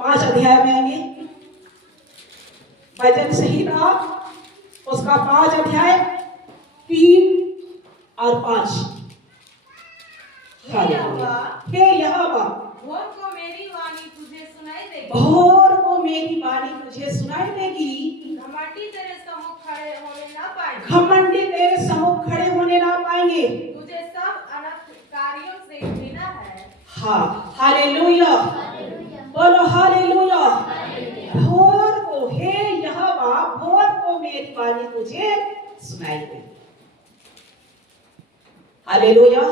5 अध्याय में आएंगे। वचन संहिता उसका 5 अध्याय 3 और 5। हे यहोवा, हे यहोवा, भोर को मेरी वाणी तुझे सुनाई देगी। भोर को मेरी वाणी तुझे सुनाई देगी। घमंडी तेरे सम्मुख खड़े होने ना पाएंगे। घमंडी तेरे सम्मुख खड़े होने ना पाएंगे। तुझे सब अनर्थ कार्यों से घृणा है। हाँ, हालेलुया, बोलो हालेलुया। भोर को, हे यहोवा, भोर को मेरी वाणी तुझे सुनाई देगी। हालेलुया।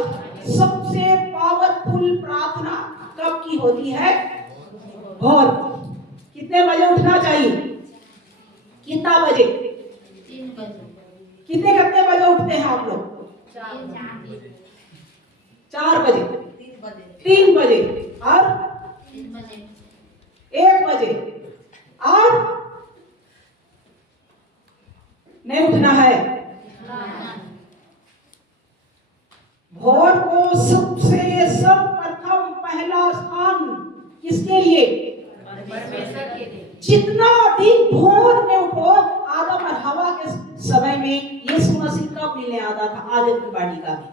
सबसे पावरफुल प्रार्थना कब की होती है? भोर। कितने बजे उठना चाहिए? कितना बजे? 3 बजे। कितने बजे उठते हैं आप लोग? 4 बजे, 3 बजे और 3 बजे, 1 बजे। और नहीं उठना है। भोर को सबसे सर्वप्रथम पहला स्थान किसके लिए? परमेश्वर के लिए। जितना अधिक भोर में उठो। आदम और हवा के समय में यीशु मसीह कब मिलने आता था? आदम की बाड़ी का भी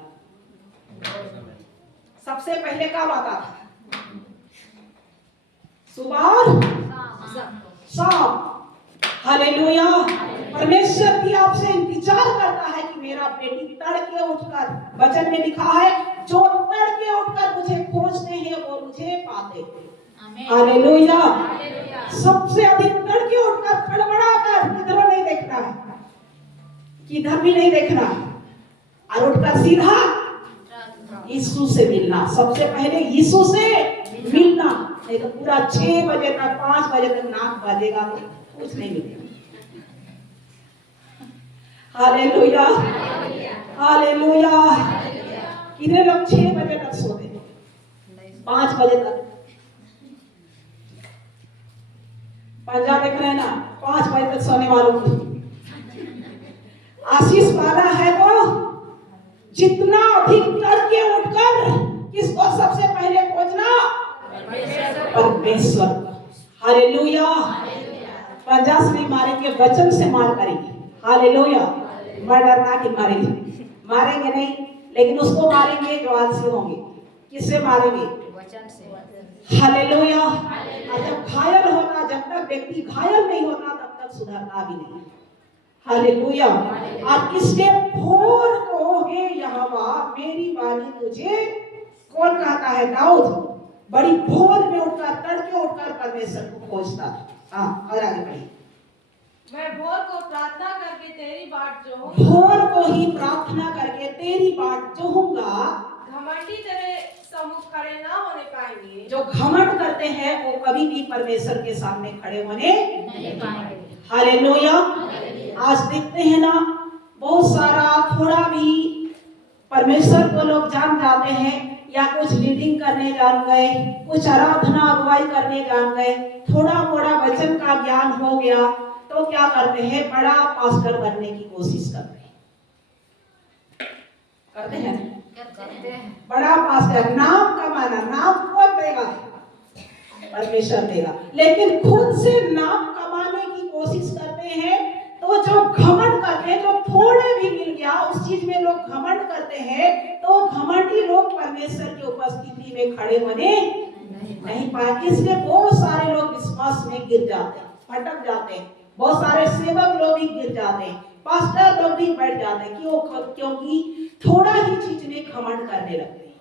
सबसे पहले कब आता था? सुबह और शाम। हालेलुया। परमेश्वर भी आपसे इंतजार करता है कि मेरा बेटी तड़के उठकर, वचन में लिखा है, जो तड़के उठकर मुझे खोजते हैं वो मुझे पाते हैं। हालेलुया। सबसे अधिक तड़के उठकर फड़फड़ाकर किधर नहीं देखना है, किधर भी नहीं देखना, और उठकर सीधा यीशु से मिलना। सबसे पहले यीशु से मिलना, नहीं तो पूरा 6 बजे तक 5 बजे तक नाक बाजेगा तो कुछ नहीं मिलेगा। Hallelujah, hallelujah. कितने लोग 6 बजे तक सोते हैं? 5 बजे तक। पंजा देख रहे हैं ना, 5 बजे तक सोने वालों को आशीष वाला है वो जितना अधिक तड़के उठकर किसको सबसे पहले खोजना? परमेश्वर। हालेलुया। पंजा से नहीं मारेंगे, वचन से मार करेंगे। हालेलुया। मर्डर ना कि मारेंगे नहीं, लेकिन उसको मारेंगे जो आलसी होंगे। किससे मारेंगे? वचन से। हालेलुया। और जब घायल होता, जब तक व्यक्ति घायल नहीं होता तब तक सुधरता भी नहीं। हालेलुया। और इसलिए भोर को, हे यहोवा, मेरी वाणी तुझे, कौन कहता है? दाऊद बड़ी भोर में उठकर, तड़के उठकर परमेश्वर को खोजता था। हाँ, और आगे बढ़िए। मैं भोर को प्रार्थना करके तेरी बाट जोहूंगा। भोर को ही प्रार्थना करके तेरी बाट जोहूंगा। घमंडी तेरे सम्मुख खड़े ना होने पाएंगे। जो घमंड करते हैं वो कभी भी परमेश्वर के सामने खड़े होने नहीं पाएंगे। हालेलुया। आज देखते हैं ना, बहुत सारा थोड़ा भी परमेश्वर को लोग जान जाते हैं, या कुछ लीडिंग करने जान गए, कुछ आराधना अगुवाई करने जान गए, थोड़ा मोड़ा वचन का ज्ञान हो गया तो क्या करते हैं? बड़ा पास्टर बनने की कोशिश करते हैं। करते हैं बड़ा पास्टर, नाम कमाना। नाम कौन देगा? परमेश्वर देगा। लेकिन खुद से नाम कमाने की कोशिश करते हैं तो जो घमंड करते हैं, जो थोड़े भी मिल गया उस चीज में लोग घमंड करते हैं, तो घमंडी लोग परमेश्वर की उपस्थिति में खड़े होने नहीं पाए। इसलिए बहुत सारे लोग विश्वास में गिर जाते हैं, भटक जाते हैं। बहुत सारे सेवक लोग भी गिर जाते हैं, पास्टर लोग भी बैठ जाते हैं। क्यों? क्योंकि थोड़ा ही चीज में घमंड करने लगते हैं।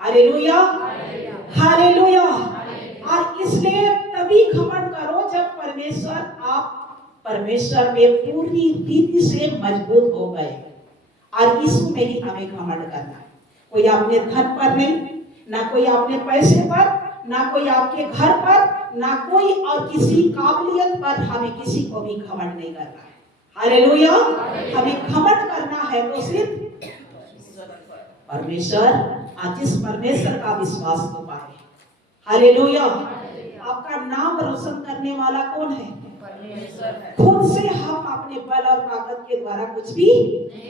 Hallelujah, hallelujah. और इसलिए तभी घमंड करो जब आप परमेश्वर में पूरी रीति से मजबूत हो गए। और यीशु में ही हमें घमंड करना है। कोई अपने धन पर नहीं, ना कोई अपने पैसे पर, ना कोई आपके घर पर, ना कोई और किसी काबिलियत पर हमें किसी को भी घमंड नहीं करना है। हालेलुया। हमें घमंड करना है तो सिर्फ परमेश्वर, जिस परमेश्वर का विश्वास तो पाए। हालेलुया। आपका नाम रोशन करने वाला कौन है? परमेश्वर। खुद से हम अपने बल और ताकत के द्वारा कुछ भी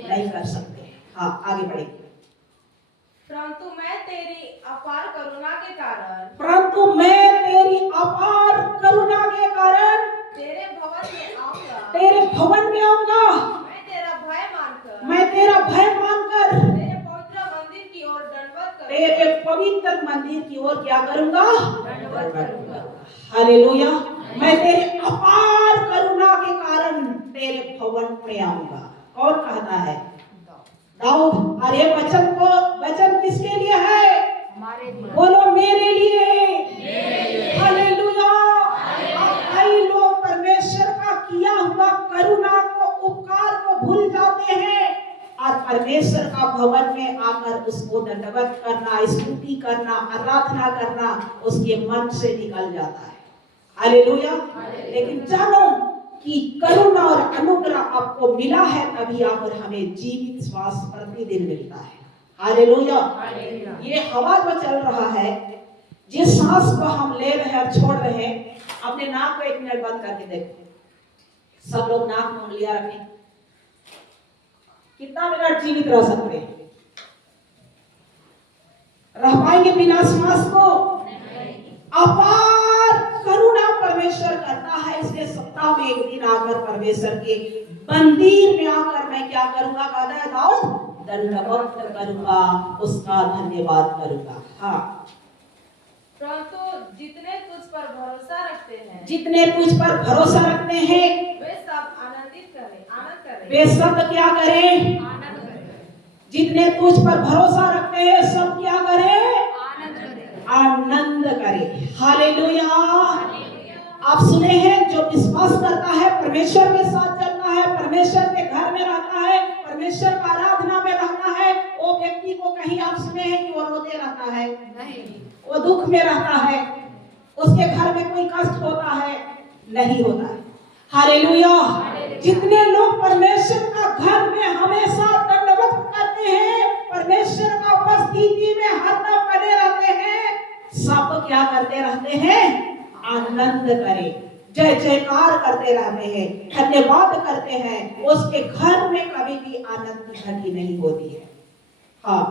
नहीं कर सकते। हाँ, आगे बढ़ेंगे। परंतु मैं तेरी अपार करुणा के कारण, परंतु मैं तेरी अपार आऊंगा, मैं तेरा भय मानकर मैं तेरा भय मानकर तेरे पवित्र मंदिर की ओर दंडवत करूंगा। तेरे पवित्र मंदिर की ओर क्या करूंगा? दंडवत करूंगा। हालेलुया। मैं तेरे अपार करुणा के कारण तेरे भवन में आऊंगा। कौन कहता है? दाऊद। और ये वचन किसके लिए है? हमारे लिए। बोलो मेरे लिए। हालेलुया। कई लोग परमेश्वर का किया हुआ करुणा को, उपकार को भूल जाते हैं और परमेश्वर का भवन में आकर उसको दंडवत करना, स्तुति करना, आराधना करना उसके मन से निकल जाता है। हालेलुया। लेकिन जानो कि करुणा और अनुग्रह आपको मिला है, तभी आप और हमें जीवित श्वास प्रतिदिन मिलता है। हालेलुया। ये हवा जो चल रहा है, जिस सांस को हम ले रहे हैं और छोड़ रहे हैं, अपने नाक को 1 मिनट बंद करके देखो। सब लोग नाक में उंगलियां रखें। कितना मिनट जीवित रह सकते हैं? रह पाएंगे बिना श्वास को? अपार करुणा परमेश्वर करता है। इसलिए सप्ताह में 1 दिन आकर परमेश्वर के मंदिर में आकर मैं क्या करूंगा? कहता है दाऊद, दंडवत करूंगा, उसका धन्यवाद करूंगा। हाँ। परंतु जितने तुझ पर भरोसा रखते हैं, जितने तुझ पर भरोसा रखते हैं, वे सब आनंद करें। वे सब क्या करें? आनंद करें। जितने तुझ पर भरोसा रखते हैं सब क्या करें? आनंद करें। आनंद करें। हालेलुया। आप सुने हैं, जो विश्वास करता है, परमेश्वर के साथ चलता है, परमेश्वर के घर में रहता है, परमेश्वर का आराधना में रहता है, वो व्यक्ति को कहीं आप सुने हैं कि वो रोते रहता है? नहीं। वो दुख में रहता है? उसके घर में कोई कष्ट होता है? नहीं होता है। हालेलुया। जितने लोग परमेश्वर का घर में हमेशा दंडवत करते हैं, परमेश्वर का उपस्थिति में हरदम बने रहते हैं, सब क्या करते रहते हैं? आनंद करें, जय जयकार करते रहते हैं, धन्यवाद करते हैं। उसके घर में कभी भी आनंद की घटी नहीं होती है। हाँ।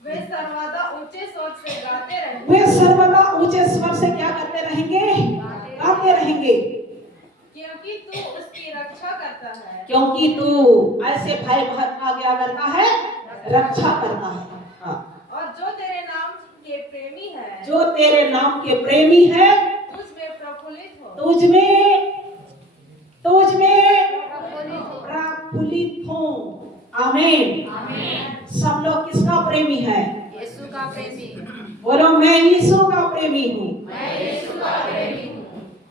वे सर्वदा ऊंचे स्वर से गाते रहेंगे। वे सर्वदा ऊंचे स्वर से क्या करते रहेंगे? गाते रहेंगे। क्योंकि तू उसकी रक्षा करता है। क्योंकि तू ऐसे भाई बहन का क्या करता है? रक्षा करता है। हाँ। और जो तेरे नाम के प्रेमी है, जो तेरे नाम के प्रेमी है, तुझ में प्रफुल्लित हो। तुझ में प्रफुल्लित हो। आमीन। आमीन। सब लोग किसका प्रेमी है? यीशु का प्रेमी। बोलो मैं यीशु का प्रेमी हूँ। मैं यीशु का प्रेमी हूँ।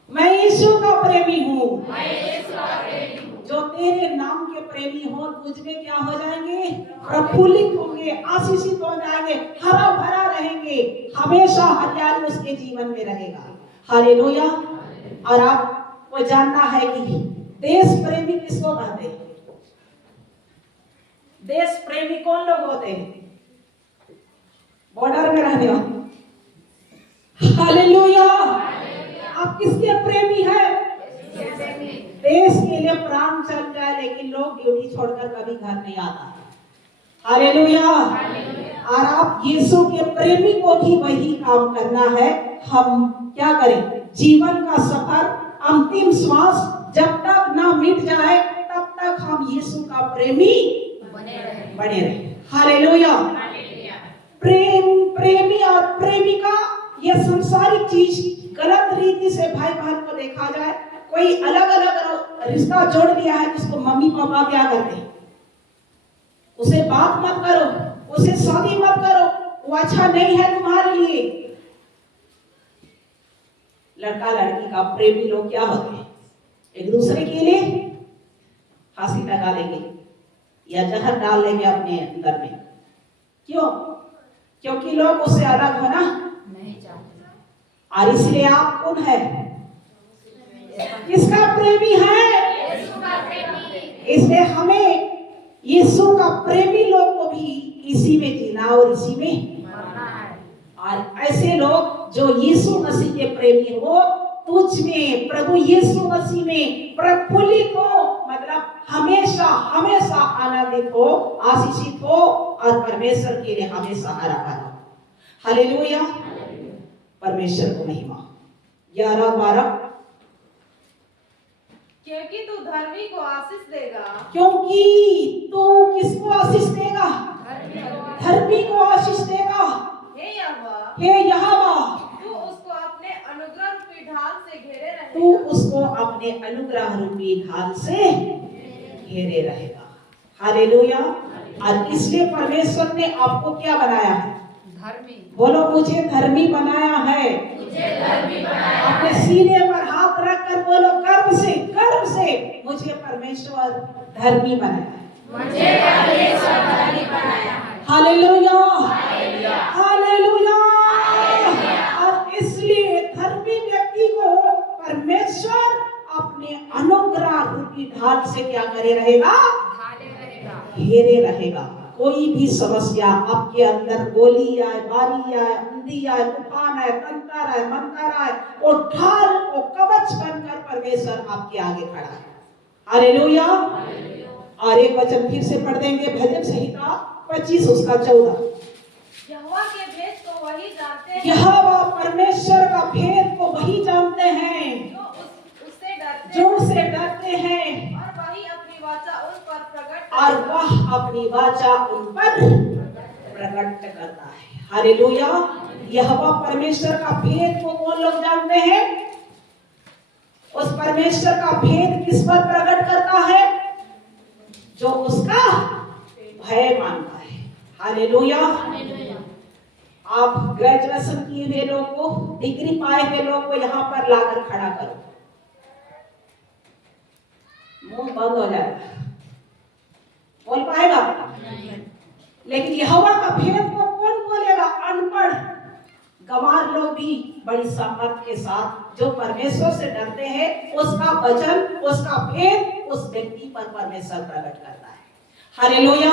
मैं यीशु का प्रेमी हूँ। मैं यीशु का प्रेमी हूँ। जो तेरे नाम के प्रेमी हो, तुझ में क्या हो जाएंगे? प्रफुल्लित होंगे, आशीषित हो जाएंगे, हरा भरा रहेंगे, हमेशा हरियाली उसके जीवन में रहेगा। हालेलुया। और आपको जानना है कि देश प्रेमी किसको कहते हैं? देश प्रेमी कौन लोग होते हैं? बॉर्डर में रहने वाले। हालेलुया। आप किसके प्रेमी है? देश के लिए प्राण चल जाए, लेकिन लोग ड्यूटी छोड़कर कभी घर नहीं आता। हालेलुया। और आप यीशु के प्रेमी को भी वही काम करना है। हम क्या करें? जीवन का सफर, अंतिम श्वास जब तक ना मिट जाए, तब तक हम यीशु का प्रेमी बने रहे। हालेलुया। प्रेमी और प्रेमिका, ये संसारिक चीज गलत रीति से भाई बहन को देखा जाए, कोई अलग अलग रिश्ता जोड़ दिया है, जिसको मम्मी पापा क्या करते हैं? उसे बात मत करो, उसे शादी मत करो, वो अच्छा नहीं है तुम्हारे लिए। लड़का लड़की का प्रेमी लोग क्या होते हैं? एक दूसरे के लिए फांसी लगा लेंगे या जहर डाल लेंगे अपने अंदर में। क्यों? क्योंकि लोग उससे अलग होना नहीं चाहते। और इसलिए आप कौन है? किसका प्रेमी है? यीशु का प्रेमी। इसलिए हमें यीशु का प्रेमी लोग को भी इसी में जीना और इसी में मरना है। और ऐसे लोग जो यीशु मसीह के प्रेमी हो, तुझ में, प्रभु यीशु मसीह में प्रफुल्लित हो, मतलब हमेशा हमेशा आनंदित हो, आशीषित हो और परमेश्वर के लिए हमेशा हरा भरा हो। हालेलुया। परमेश्वर को महिमा। 11-12। क्योंकि तू धर्मी को आशीष देगा। क्योंकि तू किसको आशीष देगा? धर्मी को आशीष देगा। हे यहोवा, हे यहोवा, तू उसको अपने अनुग्रह रूपी ढाल से घेरे रहेगा। तू उसको अपने अनुग्रह रूपी ढाल से घेरे रहेगा। हालेलुया। और इसलिए परमेश्वर ने आपको क्या बनाया है? धर्मी। बोलो, मुझे धर्मी बनाया है। मुझे धर्मी बनाया है। अपने सीने पर हाथ रखकर बोलो, गर्व से मुझे परमेश्वर धर्मी बनाया है। मुझे परमेश्वर धर्मी बनाया है। Hallelujah, hallelujah, hallelujah. और इसलिए धर्मी व्यक्ति को परमेश्वर अपने अनुग्रह रूपी ढाल से क्या करे रहेगा? ढाले रहेगा, घेरे रहेगा। कोई भी समस्या आपके अंदर, गोली आए, बारी आए, अंधी आए, तूफान आए, तंत्र आए, मंत्र आए, वो ढाल, वो कवच बनकर परमेश्वर आपके आगे खड़ा है। हालेलुया। और एक वचन फिर से पढ़ देंगे, भजन संहिता 25 उसका 14। यहोवा के भेद को वही जानते हैं, यहोवा परमेश्वर का भेद को वही जानते हैं उससे डरते हैं, और वही अपनी वाचा उन पर प्रकट और वह अपनी वाचा उन पर प्रकट करता है। हालेलुया। यहोवा परमेश्वर का भेद को कौन लोग जानते हैं? उस परमेश्वर का भेद किस पर प्रकट करता है? जो उसका भय मानता है। हालेलुया। आप ग्रेजुएशन किए हुए लोग को, डिग्री पाए हुए लोग को यहाँ पर लाकर खड़ा करो, मुंह बंद हो जाएगा, बोल पाएगा? लेकिन यहोवा का भेद को कौन बोलेगा? अनपढ़ गंवार लोग भी बड़ी सामर्थ के साथ, जो परमेश्वर से डरते हैं, उसका वचन, उसका भेद उस व्यक्ति पर परमेश्वर प्रकट करता है। हालेलुया।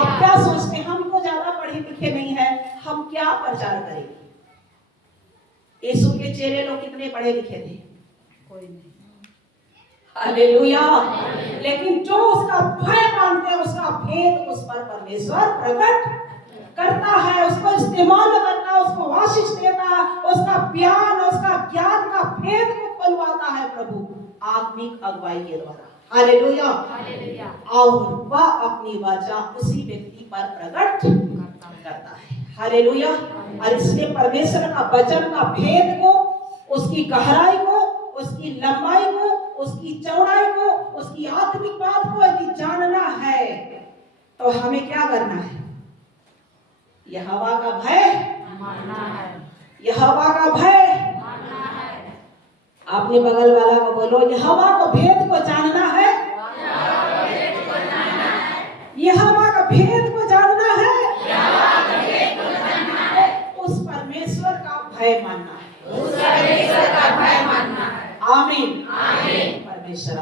आप क्या सोचते हैं? हम तो ज्यादा पढ़े लिखे नहीं है, हम क्या प्रचार करेंगे? यीशु के चेले लोग कितने पढ़े लिखे थे? कोई नहीं। हालेलुया। लेकिन जो उसका भय मानते हैं, उसका भेद उस पर परमेश्वर प्रकट करता है, उसको इस्तेमाल करता है, उसको आशीष देता है, उसका ज्ञान, उसका ज्ञान का भेद को खुलवाता है प्रभु आत्मिक अगुवाई के द्वारा। हालेलुया। हालेलुया। और वह अपनी वाचा उसी व्यक्ति पर प्रकट करता है। हालेलुया। और इसलिए परमेश्वर का वचन का भेद को, उसकी गहराई को, उसकी लंबाई को, उसकी चौड़ाई को, उसकी आत्मिक बात को यदि जानना है तो हमें क्या करना है? यहोवा का भय मानना है, यहोवा का भय मानना है। अपने बगल वाला को बोलो, यहोवा को भेद को जानना है, यहोवा का भेद को जानना है, उस परमेश्वर का भय मानना है, उस परमेश्वर का भय मानना है। आमीन। आमीन। परमेश्वर